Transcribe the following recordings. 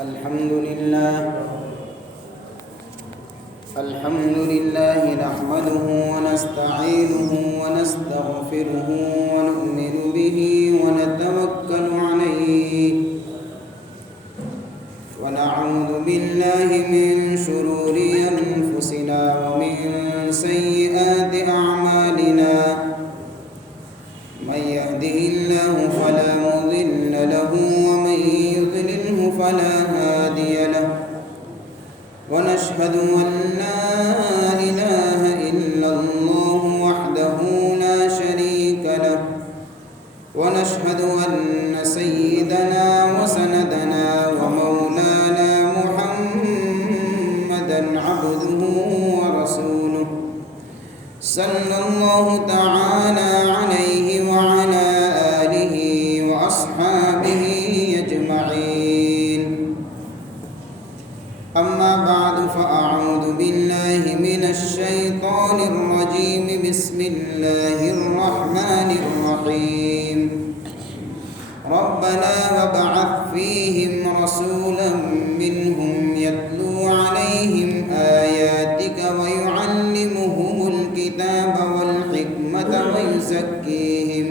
الحمد لله نحمده ونستعينه ونستغفره ونؤمن به ونتوكل عليه ونعوذ بالله من شرور أنفسنا ومن سيئات أعمالنا من يهده الله فلا مضل له ومن يضلله فلا هادي له ونشهد أن لا إله إلا الله وحده لا شريك له ونشهد أن سيدنا وسندنا ومولانا محمدا عبده ورسوله صلى الله تعالى عليه وعلى آله وأصحابه أجمعين أما بعد فأعوذ بالله من الشيطان الرجيم بسم الله الرحمن الرحيم ربنا وابعث فيهم رسولا منهم يتلو عليهم آياتك ويعلمهم الكتاب والحكمة ويزكيهم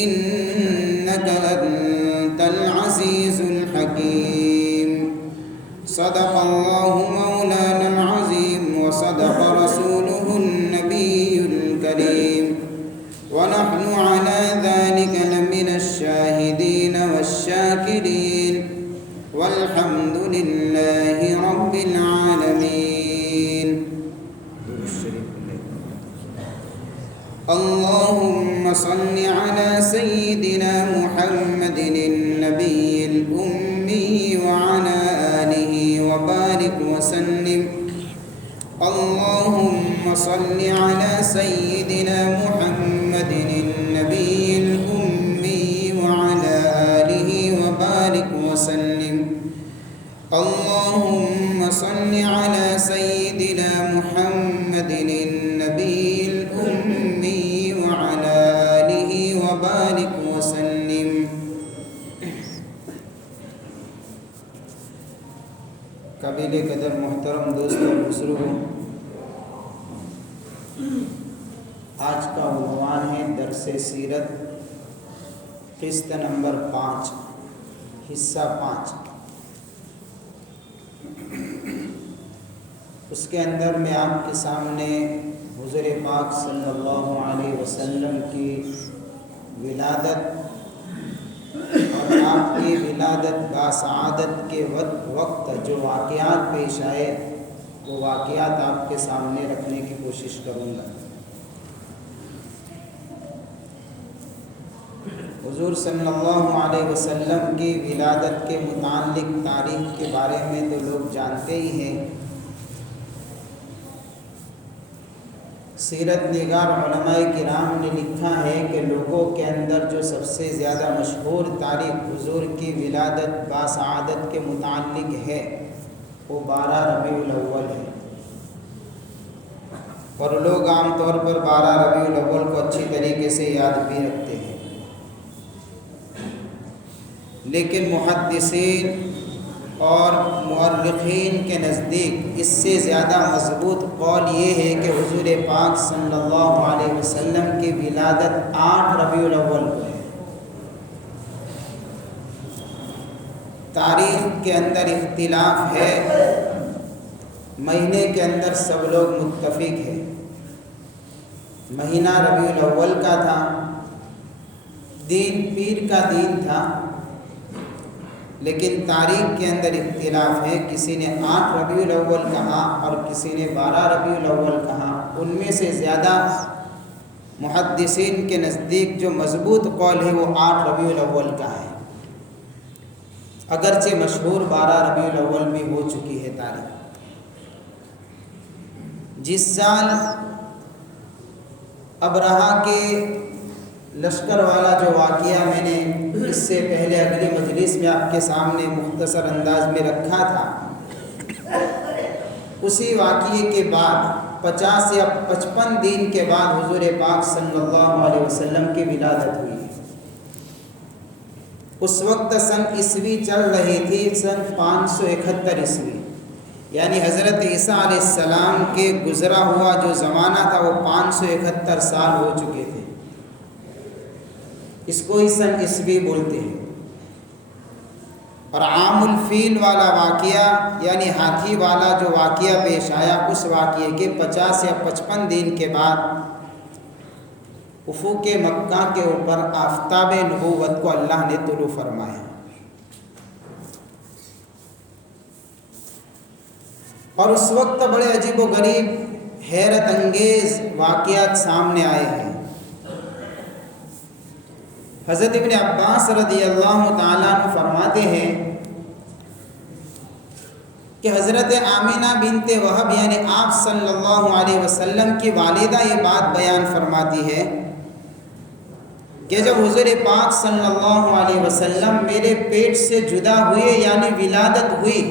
إنك أنت العزيز الحكيم صدق الله مولانا العظيم وصدق رسوله النبي الكريم ونحن على ذلك لمن الشاهدين والشاكرين والحمد لله رب العالمين اللهم صل على سيدنا محمد النبي الأمي وعلى آله وبارك وسلم اللهم صل على سيدنا محمد النبي الأمي وعلى آله وبارك وسلم اللهم صل على سيدنا محمد النبي الأمي وعلى آله وبارك وسلم قابل قدر محترم دوستوں بزرگوں، آج کا عنوان ہے درس سیرت قسط نمبر 5 حصہ 5۔ اس کے اندر میں آپ کے سامنے حضور پاک صلی اللہ علیہ وسلم کی ولادت اور آپ کی ولادت باسعادت کے وقت جو واقعات پیش آئے وہ واقعات آپ کے سامنے رکھنے کی کوشش کروں گا۔ حضور صلی اللہ علیہ وسلم کی ولادت کے متعلق تاریخ کے بارے میں تو لوگ جانتے ہی ہیں۔ سیرت نگار علماء کرام نے لکھا ہے کہ لوگوں کے اندر جو سب سے زیادہ مشہور تاریخ حضور کی ولادت باسعادت کے متعلق ہے وہ 12 ربیع الاول ہے، اور لوگ عام طور پر 12 ربیع الاول کو اچھی طریقے سے یاد بھی رکھتے ہیں، لیکن محدثین اور مورخین کے نزدیک اس سے زیادہ مضبوط قول یہ ہے کہ حضور پاک صلی اللہ علیہ وسلم کی ولادت 8 ربیع الاول کو ہے۔ تاریخ کے اندر اختلاف ہے، مہینے کے اندر سب لوگ متفق ہیں، مہینہ ربیع الاول کا تھا، دن پیر کا دن تھا، لیکن تاریخ کے اندر اختلاف ہے، کسی نے 8 ربیع الاول کہا اور کسی نے 12 ربیع الاول کہا۔ ان میں سے زیادہ محدثین کے نزدیک جو مضبوط قول ہے وہ 8 ربیع الاول کا ہے، اگرچہ مشہور 12 ربیع الاول بھی ہو چکی ہے تاریخ۔ جس سال ابرہہ کے لشکر والا جو واقعہ میں نے اس سے پہلے اگلی مجلس میں آپ کے سامنے مختصر انداز میں رکھا تھا، اسی واقعے کے بعد 50 یا 55 دن کے بعد حضور پاک صلی اللہ علیہ وسلم کی ولادت ہوئی۔ اس وقت سن عیسوی چل رہی تھی سن 571 عیسوی، یعنی حضرت عیسیٰ علیہ السلام کے گزرا ہوا جو زمانہ تھا وہ 571 سال ہو چکے تھے۔ اس کو ہی سن عیسوی بولتے ہیں۔ اور عام الفیل والا واقعہ یعنی ہاتھی والا جو واقعہ پیش آیا، اس واقعے کے 50 یا 55 دن کے بعد افق مکہ کے اوپر آفتاب نبوت کو اللہ نے طلوع فرمایا۔ اور اس وقت بڑے عجیب و غریب حیرت انگیز واقعات سامنے آئے ہیں۔ حضرت ابن عباس رضی اللہ تعالیٰ عنہ فرماتے ہیں کہ حضرت آمینہ بنت وہب یعنی آپ صلی اللہ علیہ وسلم کی والدہ یہ بات بیان فرماتی ہے کہ جب حضور پاک صلی اللہ علیہ وسلم میرے پیٹ سے جدا ہوئے یعنی ولادت ہوئی،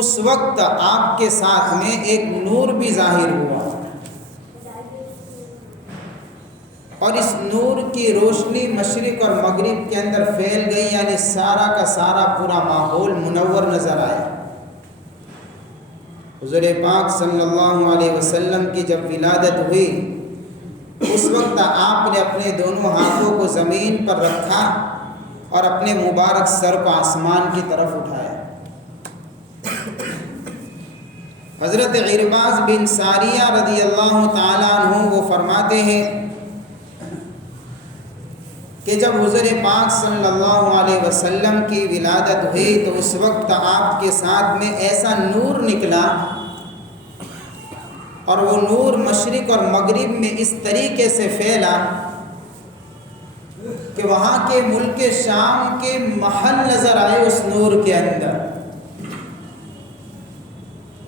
اس وقت آپ کے ساتھ میں ایک نور بھی ظاہر ہوا، اور اس نور کی روشنی مشرق اور مغرب کے اندر پھیل گئی، یعنی سارا کا سارا پورا ماحول منور نظر آیا۔ حضور پاک صلی اللہ علیہ وسلم کی جب ولادت ہوئی، اس وقت آپ نے اپنے دونوں ہاتھوں کو زمین پر رکھا اور اپنے مبارک سر کو آسمان کی طرف اٹھایا۔ حضرت عرباض بن ساریہ رضی اللہ تعالیٰ عنہ وہ فرماتے ہیں کہ جب حضور پاک صلی اللہ علیہ وسلم کی ولادت ہوئی تو اس وقت آپ کے ساتھ میں ایسا نور نکلا، اور وہ نور مشرق اور مغرب میں اس طریقے سے پھیلا کہ وہاں کے ملک شام کے محل نظر آئے اس نور کے اندر،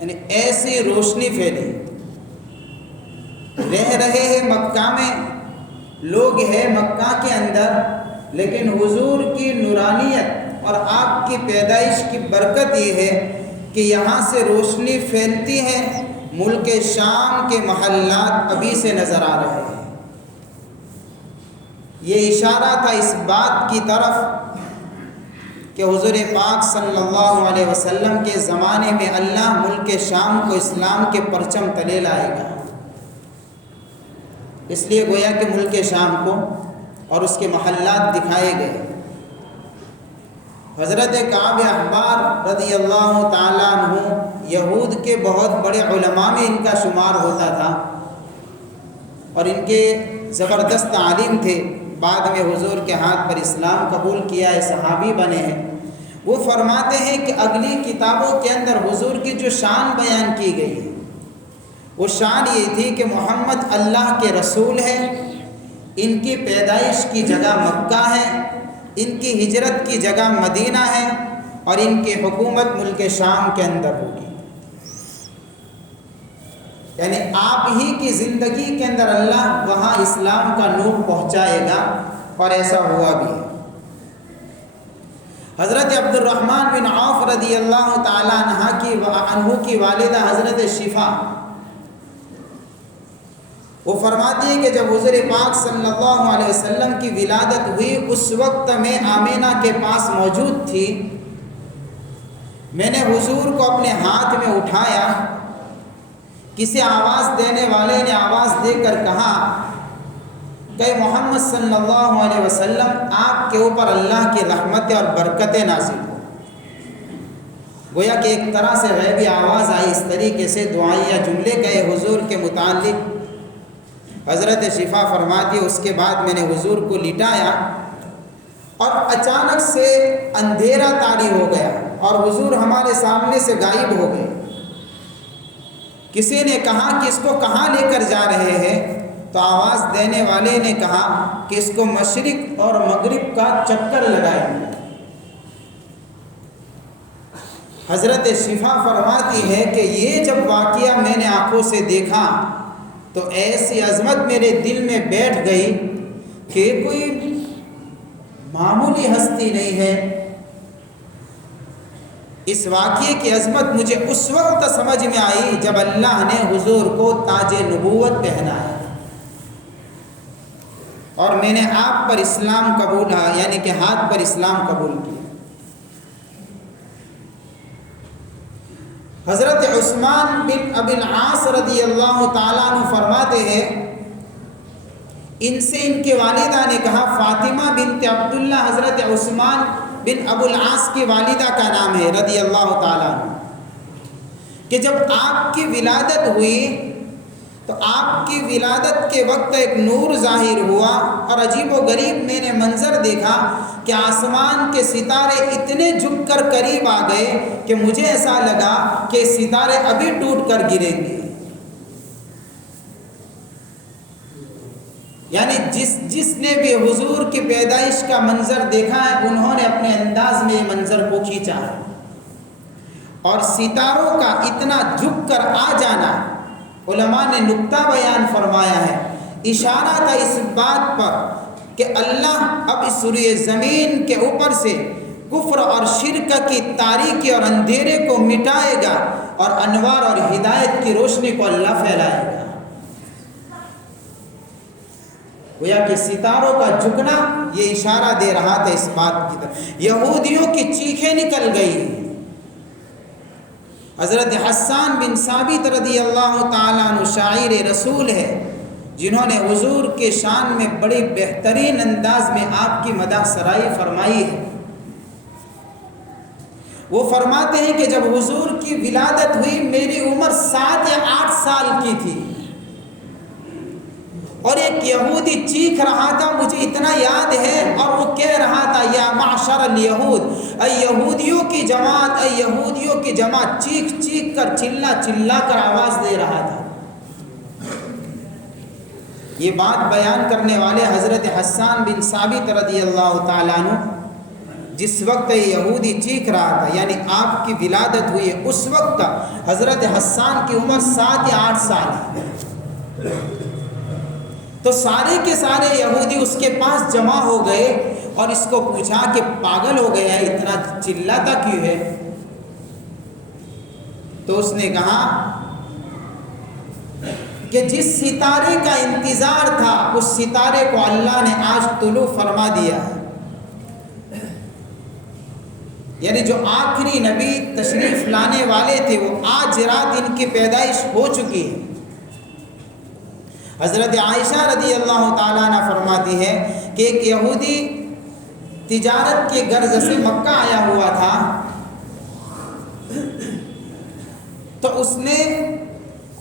یعنی ایسی روشنی پھیلی۔ رہ رہے ہیں مکہ میں، لوگ ہیں مکہ کے اندر، لیکن حضور کی نورانیت اور آپ کی پیدائش کی برکت یہ ہے کہ یہاں سے روشنی پھیلتی ہے، ملک شام کے محلات ابھی سے نظر آ رہے ہیں۔ یہ اشارہ تھا اس بات کی طرف کہ حضور پاک صلی اللہ علیہ وسلم کے زمانے میں اللہ ملک شام کو اسلام کے پرچم تلے لائے گا۔ اس لیے گویا کہ ملک شام کو اور اس کے محلات دکھائے گئے۔ حضرت کعب احبار رضی اللہ تعالیٰ عنہ یہود کے بہت بڑے علماء میں ان کا شمار ہوتا تھا، اور ان کے زبردست عالم تھے، بعد میں حضور کے ہاتھ پر اسلام قبول کیا ہے، صحابی بنے ہیں۔ وہ فرماتے ہیں کہ اگلی کتابوں کے اندر حضور کی جو شان بیان کی گئی ہے، وہ شان یہ تھی کہ محمد اللہ کے رسول ہیں، ان کی پیدائش کی جگہ مکہ ہے، ان کی ہجرت کی جگہ مدینہ ہے، اور ان کی حکومت ملک شام کے اندر ہوگی، یعنی آپ ہی کی زندگی کے اندر اللہ وہاں اسلام کا نور پہنچائے گا، اور ایسا ہوا بھی ہے۔ حضرت عبد الرحمن بن عوف رضی اللہ تعالیٰ عنہ کی والدہ حضرت شفا وہ فرماتی ہے کہ جب حضور پاک صلی اللہ علیہ وسلم کی ولادت ہوئی، اس وقت میں آمینہ کے پاس موجود تھی۔ میں نے حضور کو اپنے ہاتھ میں اٹھایا، کسی آواز دینے والے نے آواز دے کر کہا کہ محمد صلی اللہ علیہ وسلم آپ کے اوپر اللہ کی رحمتیں اور برکتیں نازل ہو۔ گویا کہ ایک طرح سے غیبی آواز آئی، اس طریقے سے دعائیہ جملے کہے حضور کے متعلق۔ حضرت شفا فرماتی ہے اس کے بعد میں نے حضور کو لٹایا، اور اچانک سے اندھیرا طاری ہو گیا اور حضور ہمارے سامنے سے غائب ہو گئے۔ کسی نے کہا کہ اس کو کہاں لے کر جا رہے ہیں؟ تو آواز دینے والے نے کہا کہ اس کو مشرق اور مغرب کا چکر لگائیں۔ حضرت شفا فرماتی ہے کہ یہ جب واقعہ میں نے آنکھوں سے دیکھا تو ایسی عظمت میرے دل میں بیٹھ گئی کہ کوئی معمولی ہستی نہیں ہے۔ اس واقعے کی عظمت مجھے اس وقت سمجھ میں آئی جب اللہ نے حضور کو تاج نبوت پہنایا۔ اور میں نے آپ پر اسلام قبول یعنی کہ ہاتھ پر اسلام قبول کیا۔ حضرت عثمان بن ابی العاص رضی اللہ تعالیٰ عنہ فرماتے ہیں، ان سے ان کے والدہ نے کہا، فاطمہ بنت عبداللہ حضرت عثمان بن ابو العاص کی والدہ کا نام ہے رضی اللہ تعالیٰ عنہ، کہ جب آپ کی ولادت ہوئی تو آپ کی ولادت کے وقت ایک نور ظاہر ہوا، اور عجیب و غریب میں نے منظر دیکھا کہ آسمان کے ستارے اتنے جھک کر قریب آ گئے کہ مجھے ایسا لگا کہ ستارے ابھی ٹوٹ کر گریں گے۔ یعنی جس نے بھی حضور کی پیدائش کا منظر دیکھا ہے، انہوں نے اپنے انداز میں یہ منظر کو کھینچا ہے۔ اور ستاروں کا اتنا جھک کر آ جانا، علماء نے نکتہ بیان فرمایا ہے، اشارہ تھا اس بات پر کہ اللہ اب اس روئے زمین کے اوپر سے کفر اور شرک کی تاریکی اور اندھیرے کو مٹائے گا، اور انوار اور ہدایت کی روشنی کو اللہ پھیلائے گا۔ گویا کہ ستاروں کا جھکنا یہ اشارہ دے رہا تھا اس بات کی طرف۔ یہودیوں کی چیخیں نکل گئی۔ حضرت حسان بن ثابت رضی اللہ تعالیٰ عنہ شاعر رسول ہے، جنہوں نے حضور کے شان میں بڑی بہترین انداز میں آپ کی مدح سرائی فرمائی ہے۔ وہ فرماتے ہیں کہ جب حضور کی ولادت ہوئی میری عمر 7 یا 8 سال کی تھی، اور ایک یہودی چیخ رہا تھا، مجھے اتنا یاد ہے، اور وہ کہہ رہا تھا، یا معشر الیہود، اے یہودیوں کی جماعت، اے یہودیوں کی جماعت، چیخ چیخ کر چلا کر آواز دے رہا تھا۔ یہ بات بیان کرنے والے حضرت حسان بن ثابت رضی اللہ تعالیٰ عنہ، جس وقت یہودی چیخ رہا تھا، یعنی آپ کی ولادت ہوئی ہے، اس وقت حضرت حسان کی عمر 7 یا 8 سال ہے۔ تو سارے کے سارے یہودی اس کے پاس جمع ہو گئے اور اس کو پوچھا کہ پاگل ہو گیا ہے، اتنا چلاتا کیوں ہے؟ تو اس نے کہا کہ جس ستارے کا انتظار تھا اس ستارے کو اللہ نے آج طلوع فرما دیا ہے۔ یعنی جو آخری نبی تشریف لانے والے تھے وہ آج رات ان کی پیدائش ہو چکی ہے۔ حضرت عائشہ رضی اللہ تعالیٰ عنہ فرماتی ہے کہ ایک یہودی تجارت کے غرض سے مکہ آیا ہوا تھا، تو اس نے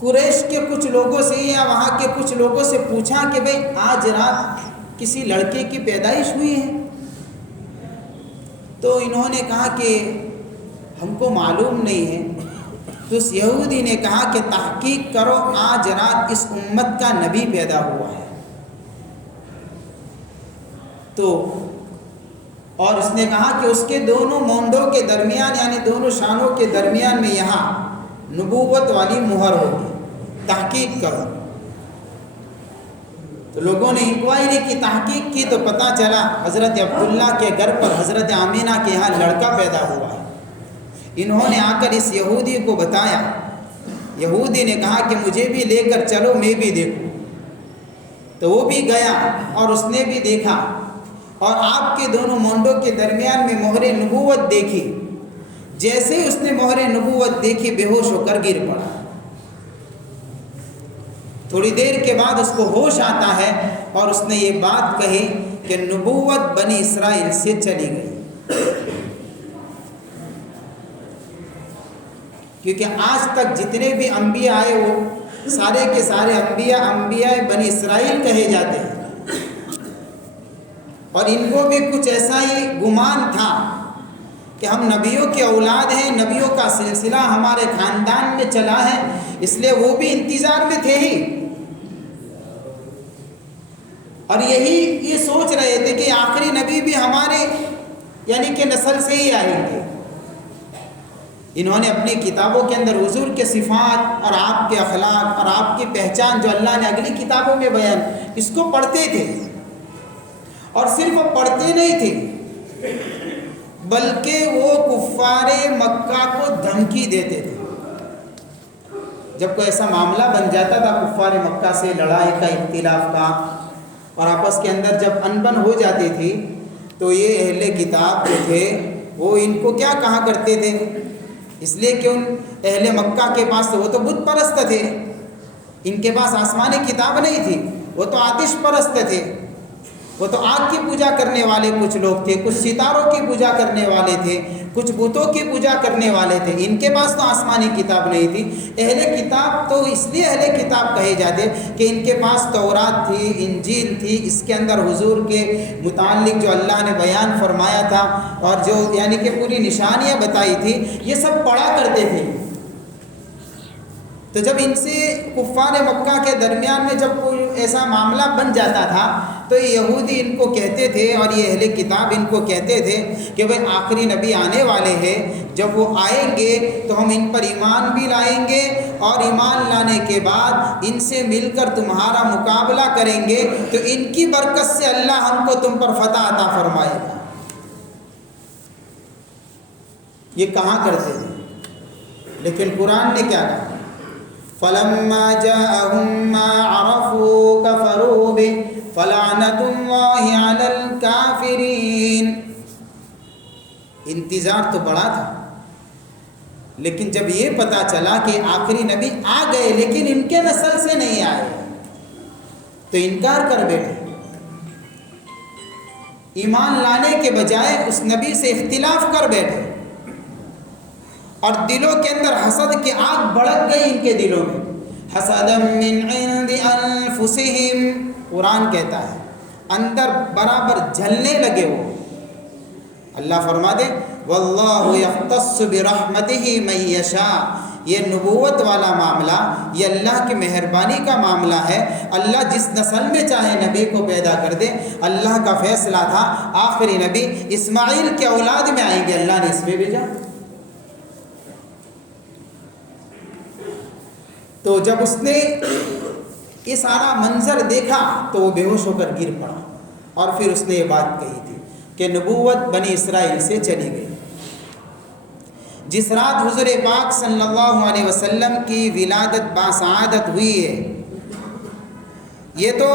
قریش کے کچھ لوگوں سے یا وہاں کے کچھ لوگوں سے پوچھا کہ بھئی آج رات کسی لڑکے کی پیدائش ہوئی ہے؟ تو انہوں نے کہا کہ ہم کو معلوم نہیں ہے۔ تو اس یہودی نے کہا کہ تحقیق کرو، آج رات اس امت کا نبی پیدا ہوا ہے۔ تو اور اس نے کہا کہ اس کے دونوں مونڈوں کے درمیان یعنی دونوں شانوں کے درمیان میں یہاں نبوت والی مہر ہوگی، تحقیق کرو۔ تو لوگوں نے انکوائری کی، تحقیق کی، تو پتہ چلا حضرت عبداللہ کے گھر پر حضرت آمینہ کے یہاں لڑکا پیدا ہوا ہے۔ انہوں نے آ کر اس یہودی کو بتایا، یہودی نے کہا کہ مجھے بھی لے کر چلو، میں بھی دیکھوں۔ تو وہ بھی گیا اور اس نے بھی دیکھا، اور آپ کے دونوں مونڈوں کے درمیان میں مہر نبوت دیکھی۔ جیسے ہی اس نے مہر نبوت دیکھی بے ہوش ہو کر گر پڑا۔ تھوڑی دیر کے بعد اس کو ہوش آتا ہے اور اس نے یہ بات کہی کہ نبوت بنی اسرائیل سے چلی گئی، کیونکہ آج تک جتنے بھی انبیاء آئے وہ سارے کے سارے انبیاء بنی اسرائیل کہے جاتے ہیں، اور ان کو بھی کچھ ایسا ہی گمان تھا کہ ہم نبیوں کے اولاد ہیں، نبیوں کا سلسلہ ہمارے خاندان میں چلا ہے، اس لیے وہ بھی انتظار میں تھے ہی، اور یہی یہ سوچ رہے تھے کہ آخری نبی بھی ہمارے یعنی کہ نسل سے ہی آئیں گے۔ انہوں نے اپنی کتابوں کے اندر حضور کے صفات اور آپ کے اخلاق اور آپ کی پہچان جو اللہ نے اگلی کتابوں میں بیان، اس کو پڑھتے تھے، اور صرف پڑھتے نہیں تھے بلکہ وہ کفار مکہ کو دھمکی دیتے تھے۔ جب کوئی ایسا معاملہ بن جاتا تھا کفار مکہ سے لڑائی کا، اختلاف کا، اور آپس کے اندر جب انبن ہو جاتی تھی تو یہ اہل کتاب جو تھے وہ ان کو کیا کہا کرتے تھے؟ اس لیے کہ ان اہل مکہ کے پاس وہ تو بت پرست تھے، ان کے پاس آسمانی کتاب نہیں تھی، وہ تو آتش پرست تھے، وہ تو آگ کی پوجا کرنے والے کچھ لوگ تھے، کچھ ستاروں کی پوجا کرنے والے تھے، کچھ بتوں کی پوجا کرنے والے تھے، ان کے پاس تو آسمانی کتاب نہیں تھی۔ اہل کتاب تو اس لیے اہل کتاب کہے جاتے کہ ان کے پاس تورات تھی، انجیل تھی، اس کے اندر حضور کے متعلق جو اللہ نے بیان فرمایا تھا اور جو یعنی کہ پوری نشانیاں بتائی تھی، یہ سب پڑھا کرتے تھے۔ تو جب ان سے کفار مکہ کے درمیان میں جب کوئی ایسا معاملہ بن جاتا تھا تو یہودی ان کو کہتے تھے اور یہ اہل کتاب ان کو کہتے تھے کہ بھئی آخری نبی آنے والے ہیں، جب وہ آئیں گے تو ہم ان پر ایمان بھی لائیں گے اور ایمان لانے کے بعد ان سے مل کر تمہارا مقابلہ کریں گے تو ان کی برکت سے اللہ ہم کو تم پر فتح عطا فرمائے گا۔ یہ کہاں کرتے تھے، لیکن قرآن نے کیا کہا؟ فَلَمَّا جَاءَهُم مَّا عَرَفُوا كَفَرُوا بِهِ فَلَعْنَةُ اللَّهِ عَلَى الْكَافِرِينَ۔ انتظار تو بڑا تھا، لیکن جب یہ پتا چلا کہ آخری نبی آ گئے لیکن ان کے نسل سے نہیں آئے تو انکار کر بیٹھے، ایمان لانے کے بجائے اس نبی سے اختلاف کر بیٹھے اور دلوں کے اندر حسد کی آگ بھڑک گئی ان کے دلوں میں۔ حسدا من عند انفسہم، قرآن کہتا ہے اندر برابر جلنے لگے وہ۔ اللہ فرما دے واللہ یختص برحمتہ من یشاء، یہ نبوت والا معاملہ، یہ اللہ کی مہربانی کا معاملہ ہے۔ اللہ جس نسل میں چاہے نبی کو پیدا کر دے، اللہ کا فیصلہ تھا آخری نبی اسماعیل کے اولاد میں آئیں گے، اللہ نے اس میں بھیجا۔ تو جب اس نے یہ سارا منظر دیکھا تو وہ بے ہوش ہو کر گر پڑا اور پھر اس نے یہ بات کہی تھی کہ نبوت بنی اسرائیل سے چلی گئی۔ جس رات حضور پاک صلی اللہ علیہ وسلم کی ولادت باسعادت ہوئی ہے، یہ تو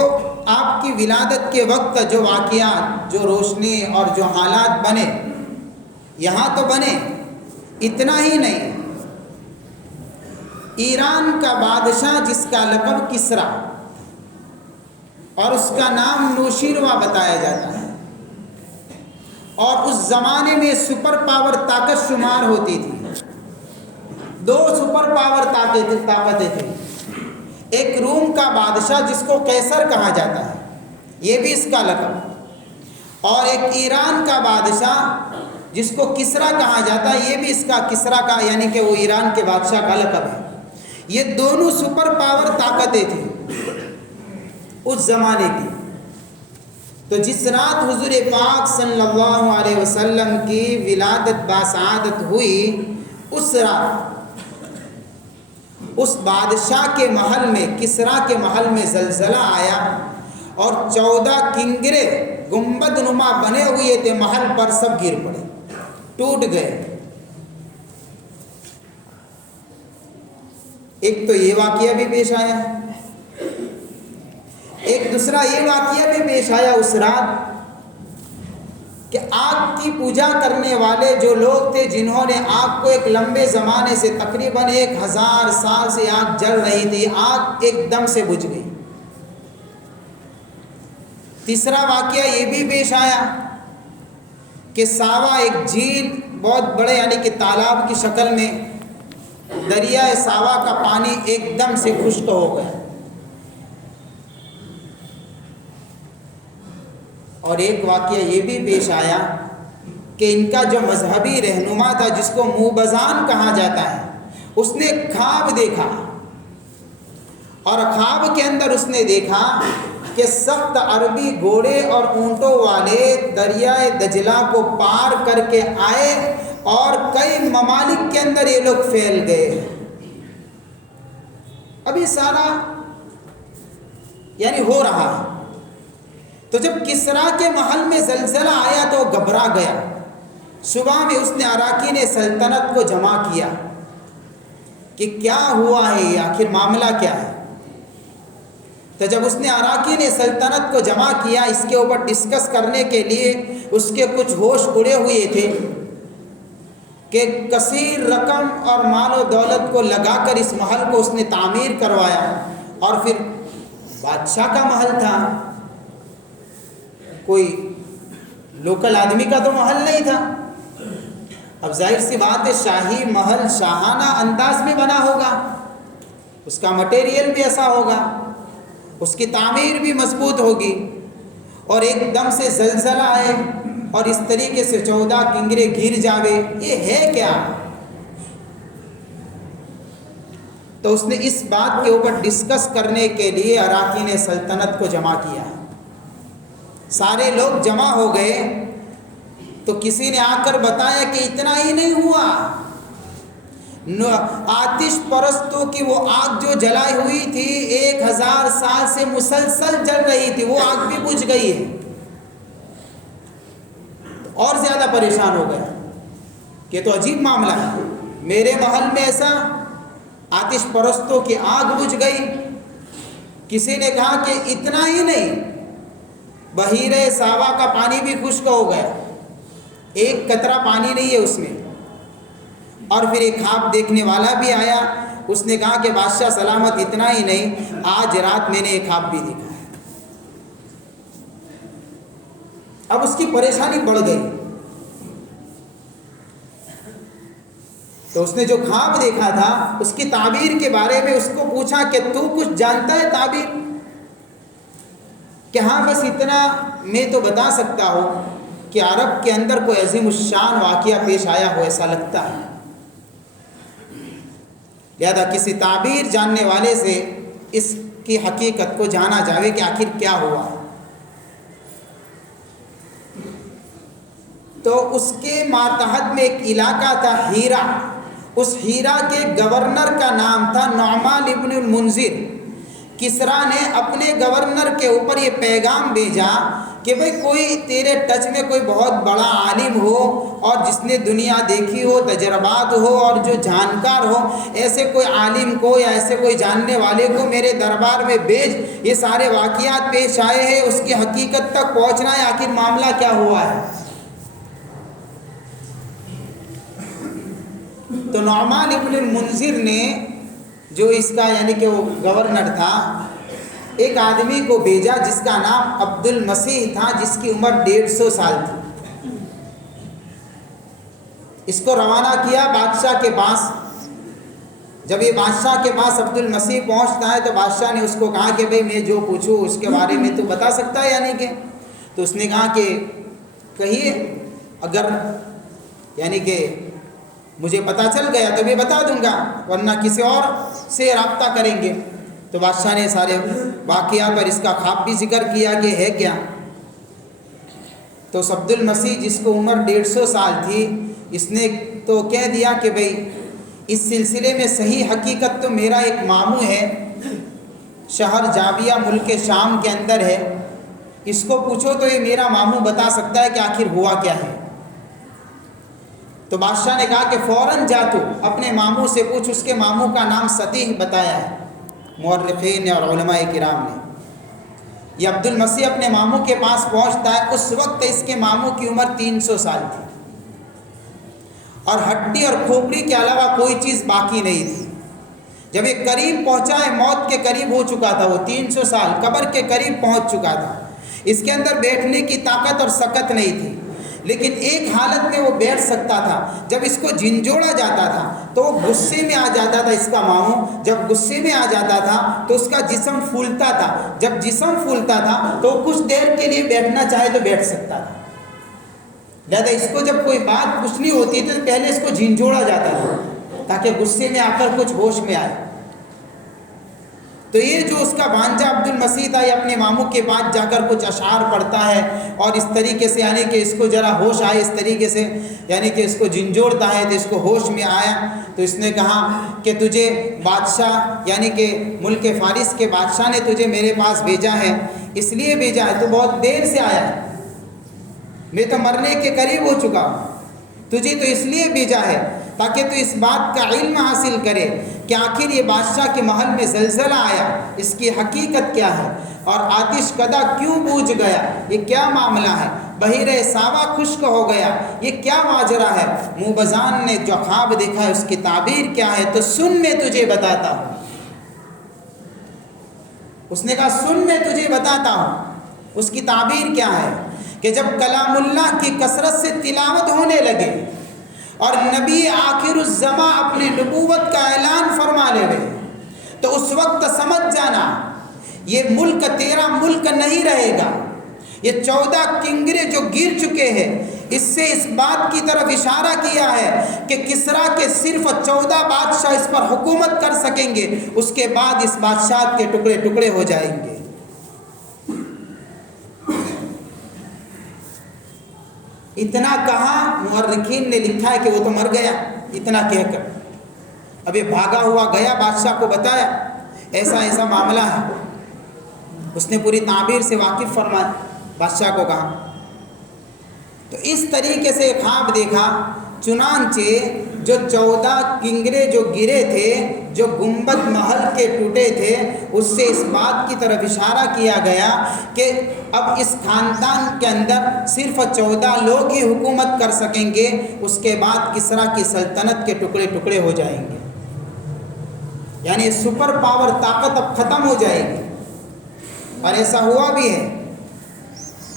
آپ کی ولادت کے وقت جو واقعات، جو روشنی اور جو حالات بنے یہاں تو بنے، اتنا ہی نہیں، ایران کا بادشاہ جس کا لقب کسرا اور اس کا نام نوشیروا بتایا جاتا ہے، اور اس زمانے میں سپر پاور طاقت شمار ہوتی تھی، دو سپر پاور طاقتیں تھیں، ایک روم کا بادشاہ جس کو قیصر کہا جاتا ہے، یہ بھی اس کا لقب، اور ایک ایران کا بادشاہ جس کو کسرا کہا جاتا ہے، یہ بھی اس کا کسرا کا یعنی کہ وہ ایران کے بادشاہ کا لقب ہے۔ یہ دونوں سپر پاور طاقتیں تھیں اس زمانے کی۔ تو جس رات حضور پاک صلی اللہ علیہ وسلم کی ولادت باسعادت ہوئی، اس رات اس بادشاہ کے محل میں، کسرا کے محل میں زلزلہ آیا اور 14 کنگرے گنبد نما بنے ہوئے تھے محل پر، سب گر پڑے، ٹوٹ گئے۔ ایک تو یہ واقعہ بھی پیش آیا، ایک دوسرا یہ واقعہ بھی پیش آیا اس رات کہ آگ کی پوجا کرنے والے جو لوگ تھے، جنہوں نے آگ کو ایک لمبے زمانے سے تقریباً 1000 سال سے آگ جل رہی تھی، آگ ایک دم سے بجھ گئی۔ تیسرا واقعہ یہ بھی پیش آیا کہ ساوا، ایک جھیل بہت بڑے یعنی کہ تالاب کی شکل میں، دریائے ساوا کا پانی ایک دم سے خشک ہو گیا، اور ایک واقعہ یہ بھی پیش آیا کہ ان کا جو مذہبی رہنما تھا جس کو موبزان کہا جاتا ہے، اس نے خواب دیکھا اور خواب کے اندر اس نے دیکھا کہ سخت عربی گھوڑے اور اونٹوں والے دریائے دجلہ کو پار کر کے آئے اور کئی ممالک کے اندر یہ لوگ پھیل گئے۔ اب یہ سارا یعنی ہو رہا ہے۔ تو جب کسرا کے محل میں زلزلہ آیا تو وہ گھبرا گیا۔ صبح میں اس نے اراکین سلطنت کو جمع کیا کہ کیا ہوا ہے، یہ آخر معاملہ کیا ہے۔ تو جب اس نے اراکین سلطنت کو جمع کیا اس کے اوپر ڈسکس کرنے کے لیے، اس کے کچھ ہوش اڑے ہوئے تھے کہ کثیر رقم اور مال و دولت کو لگا کر اس محل کو اس نے تعمیر کروایا، اور پھر بادشاہ کا محل تھا، کوئی لوکل آدمی کا تو محل نہیں تھا۔ اب ظاہر سی بات ہے شاہی محل شاہانہ انداز میں بنا ہوگا، اس کا مٹیریل بھی ایسا ہوگا، اس کی تعمیر بھی مضبوط ہوگی، اور ایک دم سے زلزلہ آئے اور اس طریقے سے 14 کنگرے گر جاوے، یہ ہے کیا؟ تو اس نے اس بات کے اوپر ڈسکس کرنے کے لیے اراکین سلطنت کو جمع کیا۔ سارے لوگ جمع ہو گئے تو کسی نے آ کر بتایا کہ اتنا ہی نہیں ہوا، آتش پرستوں کی وہ آگ جو جلائی ہوئی تھی 1000 سال سے مسلسل جل رہی تھی، وہ آگ بھی بجھ گئی ہے۔ اور زیادہ پریشان ہو گئے کہ تو عجیب معاملہ ہے، میرے محل میں ایسا آتش پرستوں کی آگ بجھ گئی۔ کسی نے کہا کہ اتنا ہی نہیں، بحیرہ ساوا کا پانی بھی خشک ہو گیا، ایک قطرہ پانی نہیں ہے اس میں۔ اور پھر ایک خواب دیکھنے والا بھی آیا، اس نے کہا کہ بادشاہ سلامت، اتنا ہی نہیں، آج رات میں نے ایک خواب بھی دیکھا ہے۔ اب اس کی پریشانی بڑھ گئی، تو اس نے جو خواب دیکھا تھا اس کی تعبیر کے بارے میں اس کو پوچھا کہ تو کچھ جانتا ہے تعبیر؟ کہ ہاں بس اتنا میں تو بتا سکتا ہوں کہ عرب کے اندر کوئی عظیم الشان واقعہ پیش آیا ہو ایسا لگتا ہے، لہذا کسی تعبیر جاننے والے سے اس کی حقیقت کو جانا جاوے کہ آخر کیا ہوا۔ تو اس کے ماتحت میں ایک علاقہ تھا ہیرا، اس ہیرا کے گورنر کا نام تھا نعمان ابن المنذر۔ کسریٰ نے اپنے گورنر کے اوپر یہ پیغام بھیجا کہ بھئی کوئی تیرے ٹچ میں کوئی بہت بڑا عالم ہو اور جس نے دنیا دیکھی ہو، تجربات ہو اور جو جانکار ہو، ایسے کوئی عالم کو یا ایسے کوئی جاننے والے کو میرے دربار میں بھیج، یہ سارے واقعات پیش آئے ہیں، اس کی حقیقت تک پہنچنا ہے، آخر معاملہ کیا ہوا ہے۔ تو نعمان ابن المنذر نے جو اس کا یعنی کہ وہ گورنر تھا، ایک آدمی کو بھیجا جس کا نام عبد المسیح تھا، جس کی عمر 150 سال تھی۔ اس کو روانہ کیا بادشاہ کے پاس۔ جب یہ بادشاہ کے پاس عبد المسیح پہنچتا ہے تو بادشاہ نے اس کو کہا کہ بھئی میں جو پوچھوں اس کے بارے میں تو بتا سکتا ہے یعنی کہ؟ تو اس نے کہا کہ کہیے، اگر یعنی کہ مجھے پتہ چل گیا تو میں بتا دوں گا، ورنہ کسی اور سے رابطہ کریں گے۔ تو بادشاہ نے سارے واقعات پر اس کا خواب بھی ذکر کیا کہ ہے کیا۔ تو عبد المسیح جس کو عمر 150 سال تھی، اس نے تو کہہ دیا کہ بھئی اس سلسلے میں صحیح حقیقت تو میرا ایک ماموں ہے، شہر جابیہ ملک شام کے اندر ہے، اس کو پوچھو تو یہ میرا ماموں بتا سکتا ہے کہ آخر ہوا کیا ہے۔ تو بادشاہ نے کہا کہ فوراً جا تو اپنے ماموں سے پوچھ، اس کے ماموں کا نام سطیح بتایا ہے مورخین اور علماء کرام نے۔ یہ عبد المسیح اپنے ماموں کے پاس پہنچتا ہے، اس وقت اس کے ماموں کی عمر 300 سال تھی اور ہڈی اور کھوپڑی کے علاوہ کوئی چیز باقی نہیں تھی۔ جب یہ قریب پہنچا ہے، موت کے قریب ہو چکا تھا، وہ 300 سال قبر کے قریب پہنچ چکا تھا، اس کے اندر بیٹھنے کی طاقت اور سکت نہیں تھی، لیکن ایک حالت میں وہ بیٹھ سکتا تھا۔ جب اس کو جھنجھوڑا جاتا تھا تو وہ غصے میں آ جاتا تھا، اس کا ماموں جب غصے میں آ جاتا تھا تو اس کا جسم پھولتا تھا، جب جسم پھولتا تھا تو کچھ دیر کے لیے بیٹھنا چاہے تو بیٹھ سکتا تھا۔ لہذا اس کو جب کوئی بات پوچھنی ہوتی تھی تو پہلے اس کو جھنجھوڑا جاتا تھا تاکہ غصے میں آ کر کچھ ہوش میں آئے۔ تو یہ جو اس کا بھانجا عبد المسیح تھا، یہ اپنے ماموں کے پاس جا کر کچھ اشعار پڑھتا ہے اور اس طریقے سے یعنی کہ اس کو ذرا ہوش آئے، اس طریقے سے یعنی کہ اس کو جھنجھوڑتا ہے تو اس کو ہوش میں آیا۔ تو اس نے کہا کہ تجھے بادشاہ یعنی کہ ملک فارس کے بادشاہ نے تجھے میرے پاس بھیجا ہے، اس لیے بھیجا ہے، تو بہت دیر سے آیا ہے، میں تو مرنے کے قریب ہو چکا ہوں، تجھے تو اس لیے بھیجا ہے تاکہ تو اس بات کا علم حاصل کرے کہ آخر یہ بادشاہ کے محل میں زلزلہ آیا، اس کی حقیقت کیا ہے، اور آتش کدہ کیوں بوجھ گیا، یہ کیا معاملہ ہے، بحیرہ ساوا خشک ہو گیا، یہ کیا ماجرا ہے، موبزان نے جو خواب دیکھا ہے اس کی تعبیر کیا ہے، تو سن میں تجھے بتاتا ہوں۔ اس نے کہا سن میں تجھے بتاتا ہوں، اس کی تعبیر کیا ہے کہ جب کلام اللہ کی کثرت سے تلاوت ہونے لگے اور نبی آخر الزماں اپنے نبوت کا اعلان فرما لے گئے، تو اس وقت سمجھ جانا یہ ملک تیرا ملک نہیں رہے گا۔ یہ 14 کنگرے جو گر چکے ہیں، اس سے اس بات کی طرف اشارہ کیا ہے کہ کسریٰ کے صرف 14 بادشاہ اس پر حکومت کر سکیں گے، اس کے بعد اس بادشاہت کے ٹکڑے ٹکڑے ہو جائیں گے۔ اتنا کہا، مورخین نے لکھا ہے کہ وہ تو مر گیا اتنا کہہ کر، اب یہ بھاگا ہوا گیا، بادشاہ کو بتایا ایسا ایسا معاملہ ہے، اس نے پوری تعبیر سے واقف فرمایا، بادشاہ کو کہا، تو اس طریقے سے خواب دیکھا۔ چنانچہ جو 14 کنگرے جو گرے تھے، جو گنبد محل کے ٹوٹے تھے، اس سے اس بات کی طرف اشارہ کیا گیا کہ اب اس خاندان کے اندر صرف 14 لوگ ہی حکومت کر سکیں گے، اس کے بعد کسریٰ کی سلطنت کے ٹکڑے ٹکڑے ہو جائیں گے، یعنی سپر پاور طاقت اب ختم ہو جائے گی۔ اور ایسا ہوا بھی ہے۔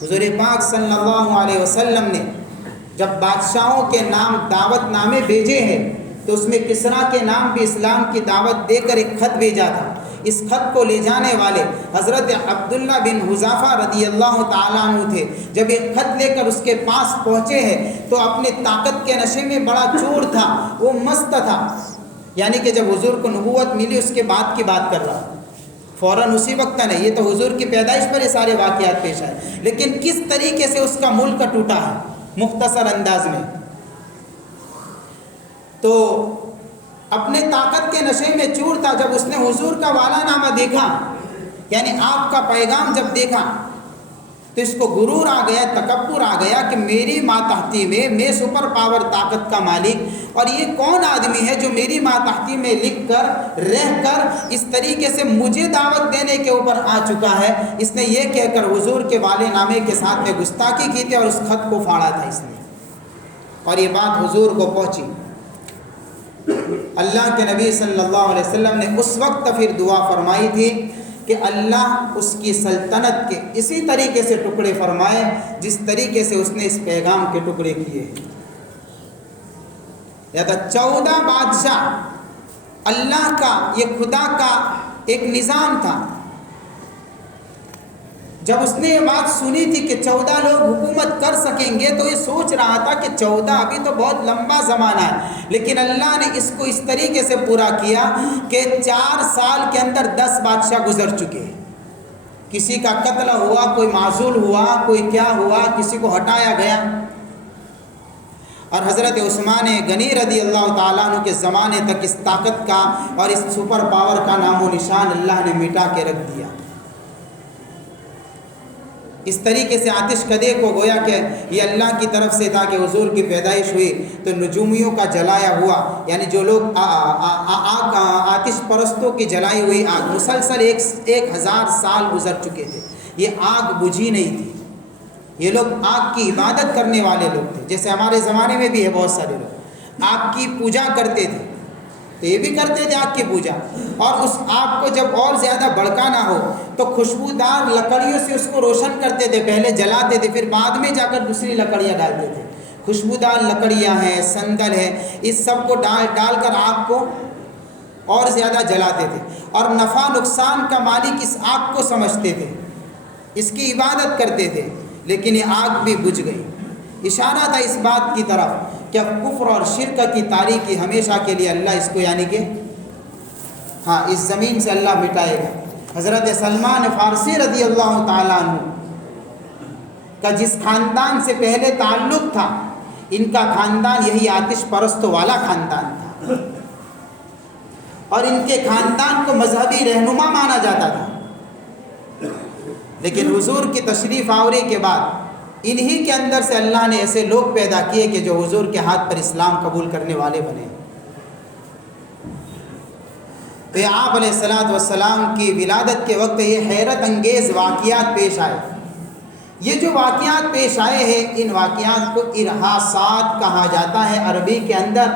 حضور پاک صلی اللہ علیہ وسلم نے جب بادشاہوں کے نام دعوت نامے بھیجے ہیں تو اس میں کسریٰ کے نام بھی اسلام کی دعوت دے کر ایک خط بھیجا تھا۔ اس خط کو لے جانے والے حضرت عبداللہ بن حذافہ رضی اللہ تعالیٰ عنہ تھے۔ جب یہ خط لے کر اس کے پاس پہنچے ہیں تو اپنے طاقت کے نشے میں بڑا چور تھا، وہ مست تھا، یعنی کہ جب حضور کو نبوت ملی اس کے بعد کی بات کر رہا، فوراً اسی وقت نہیں، یہ تو حضور کی پیدائش پر یہ سارے واقعات پیش آئے، لیکن کس طریقے سے اس کا ملک ٹوٹا ہے مختصر انداز میں۔ تو اپنے طاقت کے نشے میں چور تھا، جب اس نے حضور کا والا نامہ دیکھا، یعنی آپ کا پیغام جب دیکھا تو اس کو غرور آ گیا، تکبر آ گیا کہ میری ماتحتی میں سپر پاور طاقت کا مالک، اور یہ کون آدمی ہے جو میری ماتحتی میں لکھ کر رہ کر اس طریقے سے مجھے دعوت دینے کے اوپر آ چکا ہے۔ اس نے یہ کہہ کر حضور کے والے نامے کے ساتھ میں گستاخی کی تھی اور اس خط کو پھاڑا تھا اس نے، اور یہ بات حضور کو پہنچی۔ اللہ کے نبی صلی اللہ علیہ وسلم نے اس وقت پھر دعا فرمائی تھی کہ اللہ اس کی سلطنت کے اسی طریقے سے ٹکڑے فرمائے جس طریقے سے اس نے اس پیغام کے ٹکڑے کیے۔ یا تو 14 بادشاہ، اللہ کا یہ خدا کا ایک نظام تھا۔ جب اس نے یہ بات سنی تھی کہ 14 لوگ حکومت کر سکیں گے تو یہ سوچ رہا تھا کہ 14 ابھی تو بہت لمبا زمانہ ہے، لیکن اللہ نے اس کو اس طریقے سے پورا کیا کہ 4 سال کے اندر 10 بادشاہ گزر چکے، کسی کا قتل ہوا، کوئی معزول ہوا، کوئی کیا ہوا، کسی کو ہٹایا گیا۔ اور حضرت عثمان غنی رضی اللہ تعالیٰ عنہ کے زمانے تک اس طاقت کا اور اس سپر پاور کا نام و نشان اللہ نے مٹا کے رکھ دیا۔ اس طریقے سے آتش کدے کو گویا کہ یہ اللہ کی طرف سے تھا کہ حضور کی پیدائش ہوئی تو نجومیوں کا جلایا ہوا، یعنی جو لوگ آتش پرستوں کی جلائی ہوئی آگ، مسلسل 1000 سال گزر چکے تھے، یہ آگ بجھی نہیں تھی۔ یہ لوگ آگ کی عبادت کرنے والے لوگ تھے، جیسے ہمارے زمانے میں بھی ہے بہت سارے لوگ آگ کی پوجا کرتے تھے، تو یہ بھی کرتے تھے آگ کی پوجا، اور اس آگ کو جب اور زیادہ بھڑکانا ہو تو خوشبودار لکڑیوں سے اس کو روشن کرتے تھے، پہلے جلاتے تھے پھر بعد میں جا کر دوسری لکڑیاں ڈالتے تھے۔ خوشبودار لکڑیاں ہیں، سندل ہے، اس سب کو ڈال کر آگ کو اور زیادہ جلاتے تھے، اور نفع نقصان کا مالک اس آگ کو سمجھتے تھے، اس کی عبادت کرتے تھے، لیکن یہ آگ بھی بجھ گئی۔ اشارہ تھا اس بات کی طرف کہ اب کفر اور شرک کی تاریکی ہمیشہ کے لیے اللہ اس کو یعنی کہ اس زمین سے اللہ مٹائے گا۔ حضرت سلمان فارسی رضی اللہ تعالیٰ عنہ کا جس خاندان سے پہلے تعلق تھا، ان کا خاندان یہی آتش پرست والا خاندان تھا، اور ان کے خاندان کو مذہبی رہنما مانا جاتا تھا، لیکن حضور کی تشریف آوری کے بعد انہی کے اندر سے اللہ نے ایسے لوگ پیدا کیے کہ جو حضور کے ہاتھ پر اسلام قبول کرنے والے بنے۔ تو یہ آپ علیہ الصلوۃ والسلام کی ولادت کے وقت یہ حیرت انگیز واقعات پیش آئے۔ یہ جو واقعات پیش آئے ہیں ان واقعات کو ارہاسات کہا جاتا ہے عربی کے اندر۔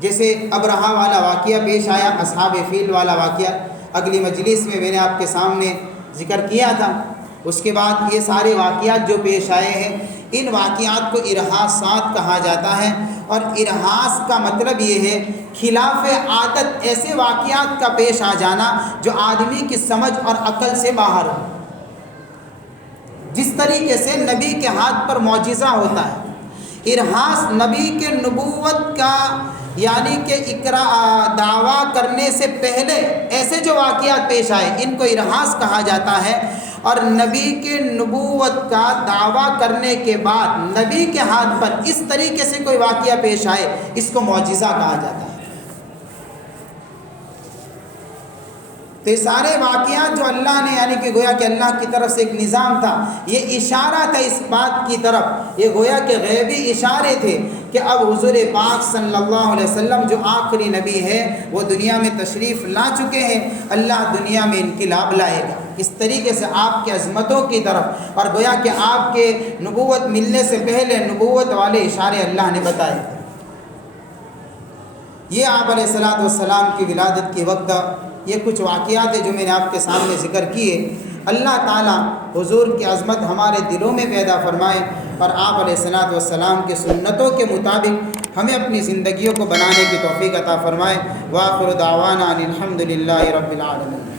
جیسے ابرہہ والا واقعہ پیش آیا، اصحاب فیل والا واقعہ اگلی مجلس میں نے آپ کے سامنے ذکر کیا تھا۔ اس کے بعد یہ سارے واقعات جو پیش آئے ہیں ان واقعات کو ارہاسات کہا جاتا ہے، اور ارہاس کا مطلب یہ ہے خلاف عادت ایسے واقعات کا پیش آ جانا جو آدمی کی سمجھ اور عقل سے باہر ہو۔ جس طریقے سے نبی کے ہاتھ پر معجزہ ہوتا ہے، ارہاس نبی کے نبوت کا یعنی کہ دعویٰ کرنے سے پہلے ایسے جو واقعات پیش آئے ان کو ارہاس کہا جاتا ہے، اور نبی کے نبوت کا دعویٰ کرنے کے بعد نبی کے ہاتھ پر اس طریقے سے کوئی واقعہ پیش آئے اس کو معجزہ کہا جاتا ہے۔ تو یہ سارے واقعات جو اللہ نے یعنی کہ گویا کہ اللہ کی طرف سے ایک نظام تھا، یہ اشارہ تھا اس بات کی طرف، یہ گویا کہ غیبی اشارے تھے کہ اب حضور پاک صلی اللہ علیہ وسلم جو آخری نبی ہے وہ دنیا میں تشریف لا چکے ہیں، اللہ دنیا میں انقلاب لائے گا۔ اس طریقے سے آپ کے عظمتوں کی طرف اور گویا کہ آپ کے نبوت ملنے سے پہلے نبوت والے اشارے اللہ نے بتائے۔ یہ آپ علیہ الصلوۃ والسلام کی ولادت کے وقت یہ کچھ واقعات ہیں جو میں نے آپ کے سامنے ذکر کیے۔ اللہ تعالیٰ حضور کی عظمت ہمارے دلوں میں پیدا فرمائے اور آپ علیہ الصلوۃ والسلام کے سنتوں کے مطابق ہمیں اپنی زندگیوں کو بنانے کی توفیق عطا فرمائے۔ وآخر دعوانا ان الحمد للہ رب العالمین۔